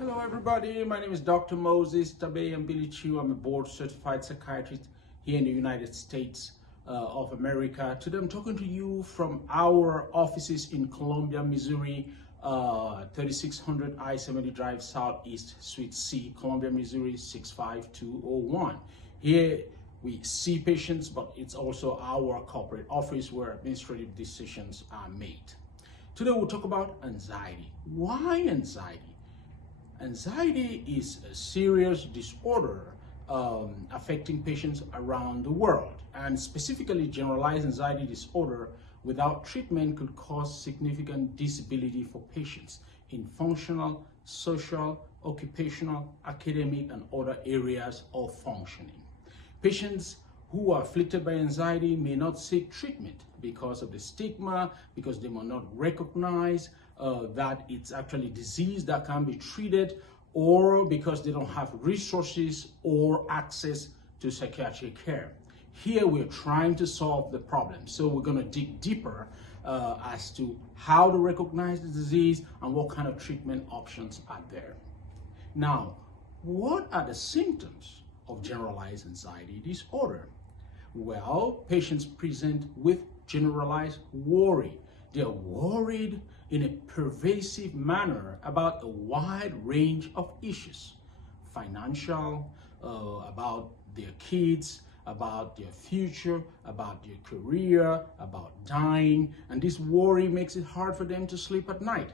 Hello everybody, my name is Dr. Moses Tabe Mbilichu. I'm a board certified psychiatrist here in the United States of America. Today I'm talking to you from our offices in Columbia, Missouri, 3600 I-70 Drive Southeast, Suite C, Columbia, Missouri 65201. Here we see patients, but it's also our corporate office where administrative decisions are made. Today we'll talk about anxiety. Why anxiety? Anxiety is a serious disorder affecting patients around the world, and specifically generalized anxiety disorder without treatment could cause significant disability for patients in functional, social, occupational, academic, and other areas of functioning. Patients who are afflicted by anxiety may not seek treatment because of the stigma, because they may not recognize that it's actually disease that can be treated, or because they don't have resources or access to psychiatric care. Here we're trying to solve the problem. So we're going to dig deeper as to how to recognize the disease and what kind of treatment options are there. Now, what are the symptoms of generalized anxiety disorder? Well, patients present with generalized worry. They're worried in a pervasive manner about a wide range of issues: financial, about their kids, about their future, about their career, about dying, and this worry makes it hard for them to sleep at night.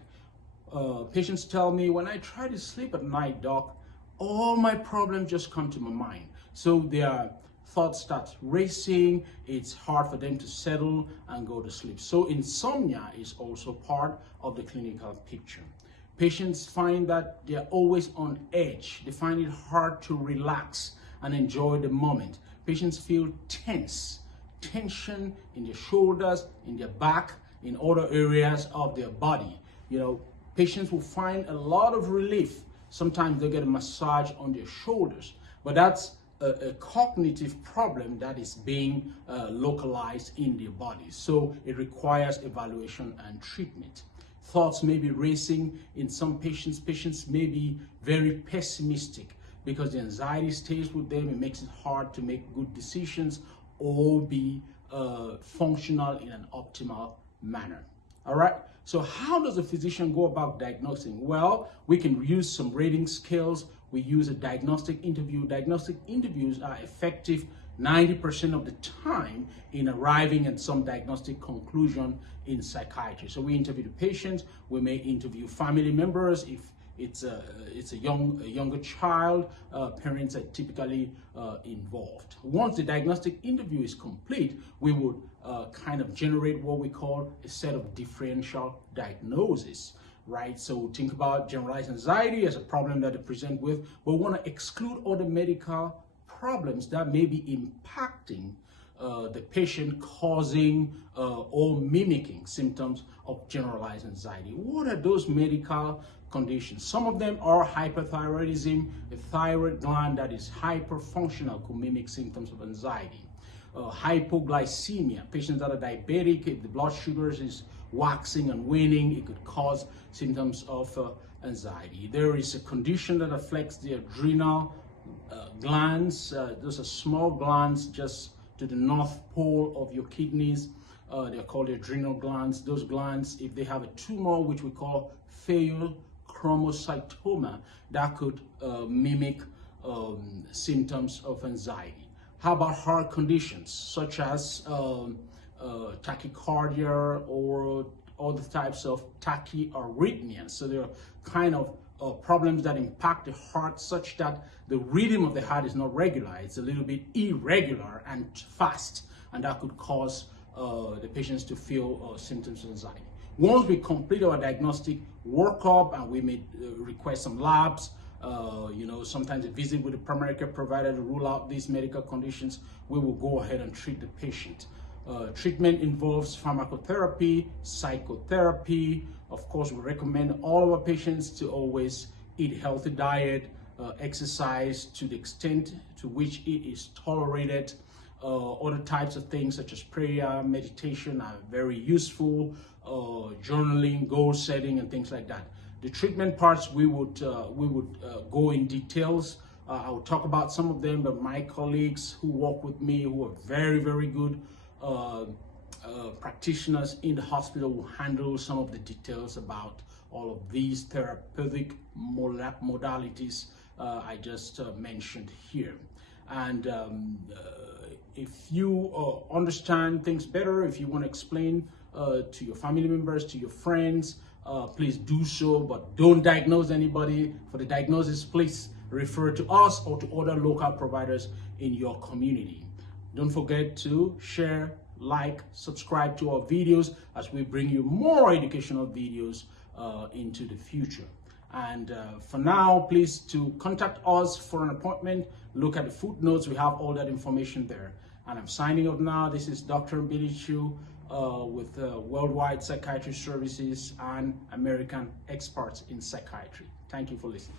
Patients tell me, when I try to sleep at night, doc, all my problems just come to my mind. So their thoughts start racing. It's hard for them to settle and go to sleep. So insomnia is also part of the clinical picture. Patients find that they're always on edge. They find it hard to relax and enjoy the moment. Patients feel tension in their shoulders, in their back, in other areas of their body. Patients will find a lot of relief. Sometimes they get a massage on their shoulders, but that's a cognitive problem that is being localized in their body. So it requires evaluation and treatment. Thoughts may be racing in some patients. Patients may be very pessimistic because the anxiety stays with them. It makes it hard to make good decisions or be functional in an optimal manner. All right. So how does a physician go about diagnosing? Well, we can use some rating scales. We use a diagnostic interview. Diagnostic interviews are effective 90% of the time in arriving at some diagnostic conclusion in psychiatry. So we interview the patient. We may interview family members if it's a younger child. Parents are typically involved. Once the diagnostic interview is complete, we would kind of generate what we call a set of differential diagnoses. Right, so think about generalized anxiety as a problem that they present with, but we want to exclude other medical problems that may be impacting the patient, causing or mimicking symptoms of generalized anxiety. What are those medical conditions? Some of them are hyperthyroidism. A thyroid gland that is hyperfunctional could mimic symptoms of anxiety. Hypoglycemia, patients that are diabetic, if the blood sugars is waxing and waning, it could cause symptoms of anxiety. There is a condition that affects the adrenal glands. Those are small glands just to the north pole of your kidneys. They're called the adrenal glands. Those glands, if they have a tumor, which we call pheochromocytoma, that could mimic symptoms of anxiety. How about heart conditions such as tachycardia or other types of tachyarrhythmias? So there are kind of problems that impact the heart such that the rhythm of the heart is not regular. It's a little bit irregular and fast, and that could cause the patients to feel symptoms of anxiety. Once we complete our diagnostic workup and we may request some labs, sometimes a visit with the primary care provider to rule out these medical conditions, we will go ahead and treat the patient. Treatment involves pharmacotherapy, psychotherapy. Of course, we recommend all of our patients to always eat a healthy diet, exercise to the extent to which it is tolerated. Other types of things such as prayer, meditation are very useful, journaling, goal setting, and things like that. The treatment parts we would go in details. I will talk about some of them, but my colleagues who work with me, who are very good practitioners in the hospital, will handle some of the details about all of these therapeutic modalities I just mentioned here. And if you understand things better, if you want to explain to your family members, to your friends, please do so, but don't diagnose anybody. For the diagnosis, please refer to us or to other local providers in your community. Don't forget to share, like, subscribe to our videos as we bring you more educational videos into the future. And for now, please to contact us for an appointment. Look at the footnotes. We have all that information there. And I'm signing off now. This is Dr. Billy Chu with Worldwide Psychiatry Services and American Experts in Psychiatry. Thank you for listening.